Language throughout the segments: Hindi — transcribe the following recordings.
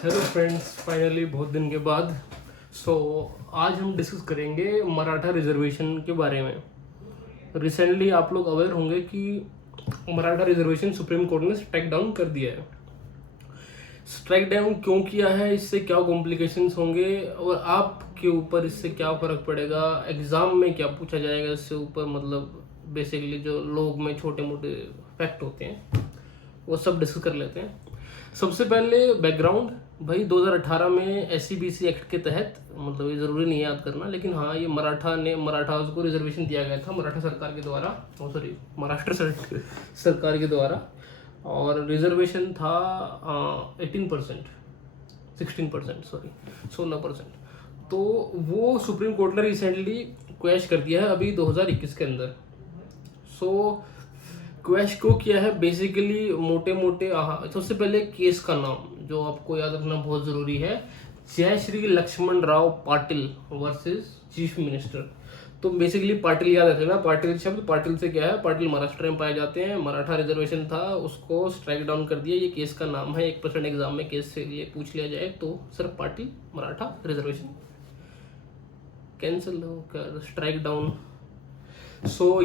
हेलो फ्रेंड्स, फाइनली बहुत दिन के बाद आज हम डिस्कस करेंगे मराठा रिजर्वेशन के बारे में। रिसेंटली आप लोग अवेयर होंगे कि मराठा रिजर्वेशन सुप्रीम कोर्ट ने स्ट्राइक डाउन कर दिया है। स्ट्राइक डाउन क्यों किया है, इससे क्या कॉम्प्लिकेशंस होंगे और आपके ऊपर इससे क्या फ़र्क पड़ेगा, एग्ज़ाम में क्या पूछा जाएगा इससे ऊपर, मतलब बेसिकली जो लोग में छोटे मोटे फैक्ट होते हैं वो सब डिस्कस कर लेते हैं। सबसे पहले बैकग्राउंड, भाई 2018 में SC/BC एक्ट के तहत, मतलब ये ज़रूरी नहीं है याद करना, लेकिन हाँ ये मराठास को रिजर्वेशन दिया गया था मराठा सरकार के द्वारा, महाराष्ट्र सरकार के द्वारा। और रिजर्वेशन था 18%, 16%। तो वो सुप्रीम कोर्ट ने रिसेंटली क्वैश कर दिया है अभी 2021 के अंदर। क्वैश को किया है बेसिकली मोटे मोटे। सबसे पहले केस का नाम जो आपको याद रखना बहुत ज़रूरी है, Jai Shri Laxman Rao Patil versus chief minister. तो बेसिकली पाटिल याद रखना, पाटिल शब्द, पाटिल से क्या है, पाटिल महाराष्ट्र में पाए जाते हैं। मराठा रिजर्वेशन था, उसको स्ट्राइक डाउन कर दिया। ये केस का नाम है, 1% एग्जाम में केस से ये पूछ लिया जाए तो सिर्फ पाटिल मराठा रिजर्वेशन कैंसिल होकर स्ट्राइक डाउन।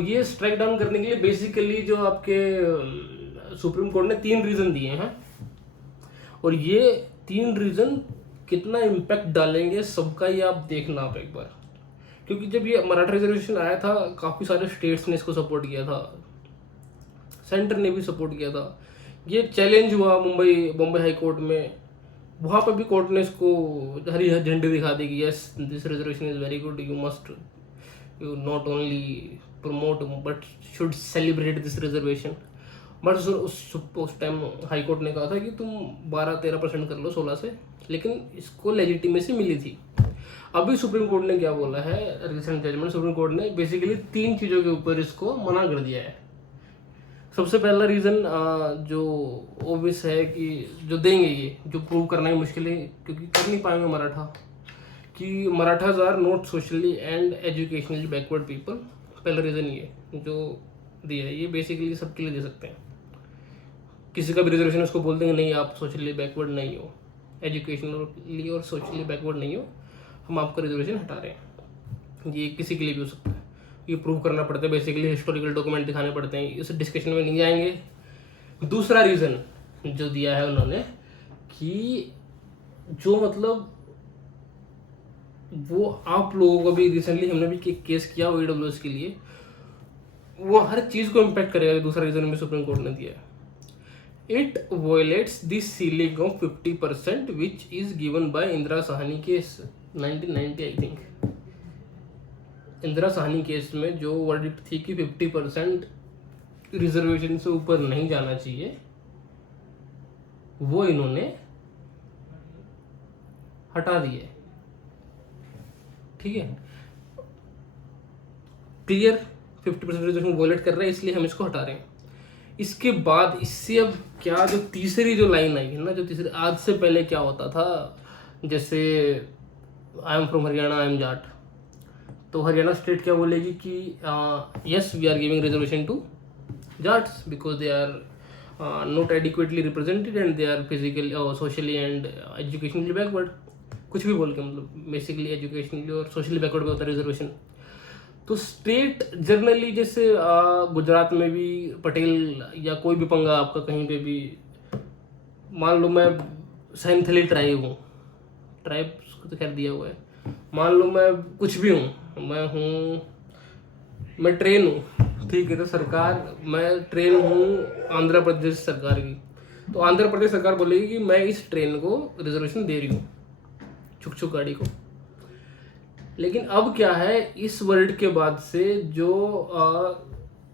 ये स्ट्राइक डाउन करने के लिए बेसिकली जो आपके सुप्रीम कोर्ट ने 3 रीज़न दिए हैं, और ये 3 रीज़न कितना इम्पैक्ट डालेंगे सबका ये आप देखना आप एक बार। क्योंकि जब ये मराठा रिजर्वेशन आया था काफ़ी सारे स्टेट्स ने इसको सपोर्ट किया था, सेंटर ने भी सपोर्ट किया था। ये चैलेंज हुआ बम्बई हाई कोर्ट में, वहाँ पर भी कोर्ट ने इसको हरी झंडी दिखा दी कि yes this reservation is very good, you not only promote but should celebrate this reservation। But उस टाइम हाई कोर्ट ने कहा था कि तुम 12-13% कर लो 16 से, लेकिन इसको लेजिटिमेसी मिली थी। अभी सुप्रीम कोर्ट ने क्या बोला है, रिसेंट जजमेंट सुप्रीम कोर्ट ने बेसिकली 3 चीज़ों के ऊपर इसको मना कर दिया है। सबसे पहला रीज़न जो ओबियस है कि जो देंगे, ये जो प्रूव करना ही मुश्किल है क्योंकि कर नहीं पाएंगे मराठा, कि Marathas are not socially and educationally backward people. पहला रीज़न ये जो दिया है, ये बेसिकली सबके लिए दे सकते हैं। किसी का भी रिजर्वेशन उसको बोल देंगे नहीं आप सोशली बैकवर्ड नहीं हो, एजुकेशनली और सोशली बैकवर्ड नहीं हो, हम आपका रिजर्वेशन हटा रहे हैं। ये किसी के लिए भी हो सकता है, ये प्रूव करना पड़ता है, बेसिकली हिस्टोरिकल डॉक्यूमेंट दिखाने पड़ते हैं। इस डिस्कशन में नहीं जाएंगे। दूसरा रीज़न जो दिया है उन्होंने कि जो मतलब वो आप लोगों को भी रिसेंटली हमने भी केस किया AWS के लिए, वो हर चीज़ को इम्पैक्ट करेगा। दूसरा रीज़न भी सुप्रीम कोर्ट ने दिया है, it violets the ceiling of 50% which is given by Indira Sahni case 1990 I think. Indira Sahni case में जो वर्डिक्ट थी कि 50% रिजर्वेशन से ऊपर नहीं जाना चाहिए, वो इन्होंने हटा दिए। ठीक है, क्लियर, 50% रिजर्वेशन वॉलेट कर रहे हैं इसलिए हम इसको हटा रहे हैं। इसके बाद इससे अब क्या, जो तीसरी जो लाइन आई है ना, जो तीसरी, आज से पहले क्या होता था, जैसे I am from Haryana, I am Jat, तो हरियाणा स्टेट क्या बोलेगी कि yes we are giving reservation to Jats because they are not adequately represented and they are physically socially and educationally backward. कुछ भी बोल के, मतलब बेसिकली एजुकेशनली और सोशली बैकवर्ड में होता है रिजर्वेशन। तो स्टेट जनरली, जैसे गुजरात में भी पटेल या कोई भी पंगा आपका कहीं पे भी, मान लो मैं सैंथली ट्राइब हूँ, ट्राइब तो खैर दिया हुआ है, मान लो मैं कुछ भी हूँ, मैं ट्रेन हूँ, ठीक है, तो सरकार, मैं ट्रेन हूँ आंध्र प्रदेश सरकार की, तो आंध्र प्रदेश सरकार बोलेगी कि मैं इस ट्रेन को रिजर्वेशन दे रही हूँ, छुक गाड़ी को। लेकिन अब क्या है, इस वर्ल्ड के बाद से जो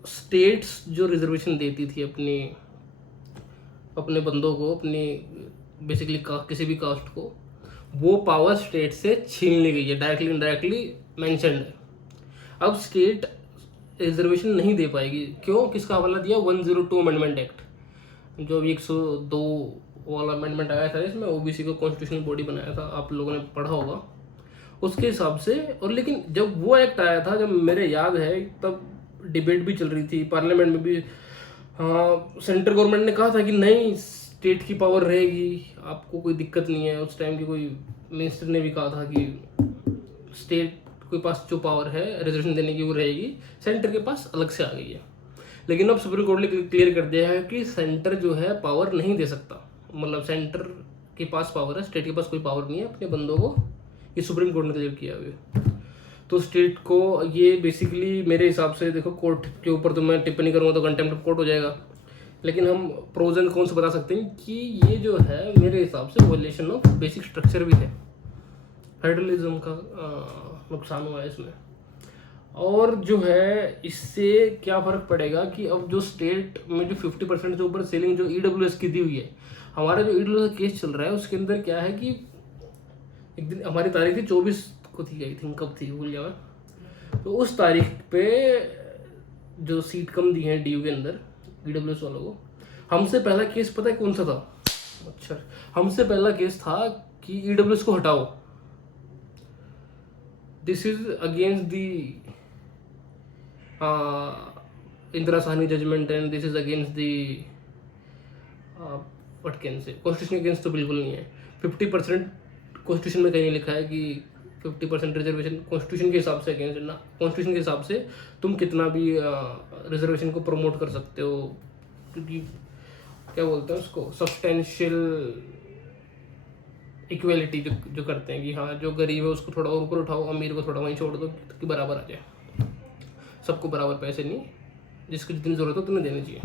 स्टेट्स जो रिजर्वेशन देती थी अपने बंदों को, अपनी बेसिकली किसी भी कास्ट को, वो पावर स्टेट से छीन ली गई है, डायरेक्टली इनडायरेक्टली मेंशन्ड है। अब स्टेट रिजर्वेशन नहीं दे पाएगी। क्यों, किसका हवाला दिया, 102 अमेंडमेंट एक्ट, जो अभी 102 वाला अमेंडमेंट आया था, इसमें ओबीसी को कॉन्स्टिट्यूशनल बॉडी बनाया था, आप लोगों ने पढ़ा होगा उसके हिसाब से। और लेकिन जब वो एक्ट आया था, जब मेरे याद है, तब डिबेट भी चल रही थी पार्लियामेंट में भी। सेंट्रल गवर्नमेंट ने कहा था कि नहीं, स्टेट की पावर रहेगी, आपको कोई दिक्कत नहीं है। उस टाइम की कोई मिनिस्टर ने भी कहा था कि स्टेट के पास जो पावर है रिजर्वेशन देने की वो रहेगी, सेंटर के पास अलग से आ गई है। लेकिन अब सुप्रीम कोर्ट ने क्लियर कर दिया है कि सेंटर जो है पावर नहीं दे सकता, मतलब सेंटर के पास पावर है, स्टेट के पास कोई पावर नहीं है अपने बंदों को, ये सुप्रीम कोर्ट ने क्लियर किया हुआ। तो स्टेट को ये बेसिकली मेरे हिसाब से, देखो कोर्ट के ऊपर तो मैं टिप्पणी करूँगा तो कंटेम्प्ट ऑफ कोर्ट हो जाएगा, लेकिन हम प्रोज एंड कॉन्स बता सकते हैं कि ये जो है मेरे हिसाब से वॉयलेशन ऑफ बेसिक स्ट्रक्चर भी है, फेडरलिज्म का नुकसान हुआ है इसमें। और जो है इससे क्या फ़र्क पड़ेगा कि अब जो स्टेट में जो 50% से ऊपर सेलिंग जो EWS की दी हुई है, हमारा जो EWS केस चल रहा है उसके अंदर क्या है कि एक दिन हमारी तारीख थी 24 को थी, आई थिंक कब थी भूल गया मैं, तो उस तारीख पे जो सीट कम दी है DU के अंदर EWS वालों को, हमसे पहला केस पता है कौन सा था? अच्छा, हमसे पहला केस था कि EWS को हटाओ, this is against the Indira Sahni judgement and this is against the what can say constitution against तो बिल्कुल नहीं है। 50% कॉन्स्टिट्यूशन में कहीं नहीं लिखा है कि 50% रिजर्वेशन कॉन्स्टिट्यूशन के हिसाब से अगेंस्ट ना, कॉन्स्टिट्यूशन के हिसाब से तुम कितना भी रिजर्वेशन को प्रमोट कर सकते हो, क्योंकि क्या बोलते हैं उसको, सब्सटेंशियल इक्वेलिटी जो करते हैं कि हाँ जो गरीब है उसको थोड़ा और ऊपर उठाओ, अमीर को थोड़ा वहीं छोड़ दो कि बराबर आ जाए, सबको बराबर पैसे नहीं, जिसकी जितनी ज़रूरत हो तुम्हें देनी चाहिए।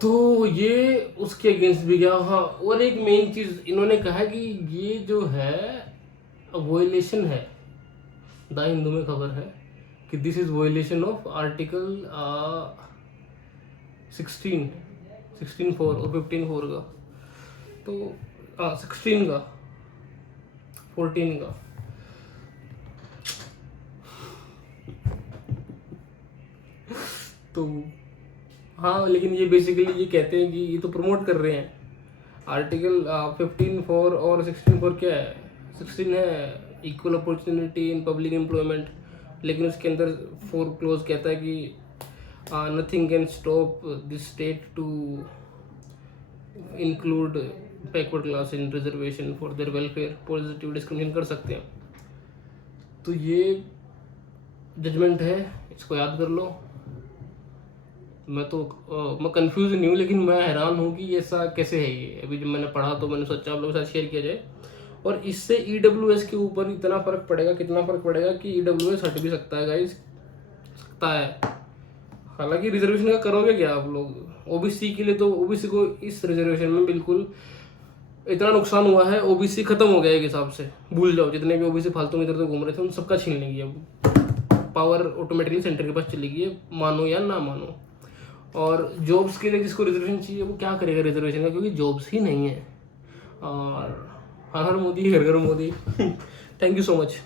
तो ये उसके अगेंस्ट भी गया। हाँ, और एक मेन चीज़ इन्होंने कहा कि ये जो है वॉयलेशन है, द हिंदू में खबर है कि this is violation of article 16(4) और 15(4) का, तो 16 का 14 का, तो हाँ, लेकिन ये बेसिकली ये कहते हैं कि ये तो प्रमोट कर रहे हैं आर्टिकल 15(4) और 16(4) क्या है, 16 है equal opportunity in public employment, लेकिन उसके अंदर 4 क्लोज कहता है कि nothing can stop this state to include backward class in reservation for their welfare, positive discrimination कर सकते हैं। तो ये जजमेंट है, इसको याद कर लो। मैं कंफ्यूज नहीं हूँ, लेकिन मैं हैरान हूँ कि ऐसा कैसे है ये। अभी जब मैंने पढ़ा तो मैंने सोचा आप लोगों के साथ शेयर किया जाए, और इससे EWS के ऊपर इतना फ़र्क पड़ेगा, कितना फ़र्क पड़ेगा कि EWS हट भी सकता है गाइस, सकता है। हालांकि रिजर्वेशन का करोगे क्या आप लोग, OBC के लिए तो OBC को इस रिजर्वेशन में बिल्कुल इतना नुकसान हुआ है, OBC खत्म हो गया एक हिसाब से, भूल जाओ जितने भी OBC फालतू में इधर उधर घूम रहे थे उन सबका छीन लेंगे, अब पावर ऑटोमेटिकली सेंटर के पास चली गई है, मानो या ना मानो। और जॉब्स के लिए जिसको रिजर्वेशन चाहिए वो क्या करेगा रिजर्वेशन का, क्योंकि जॉब्स ही नहीं है। और हर हर मोदी, घर घर Modi. Thank you so much.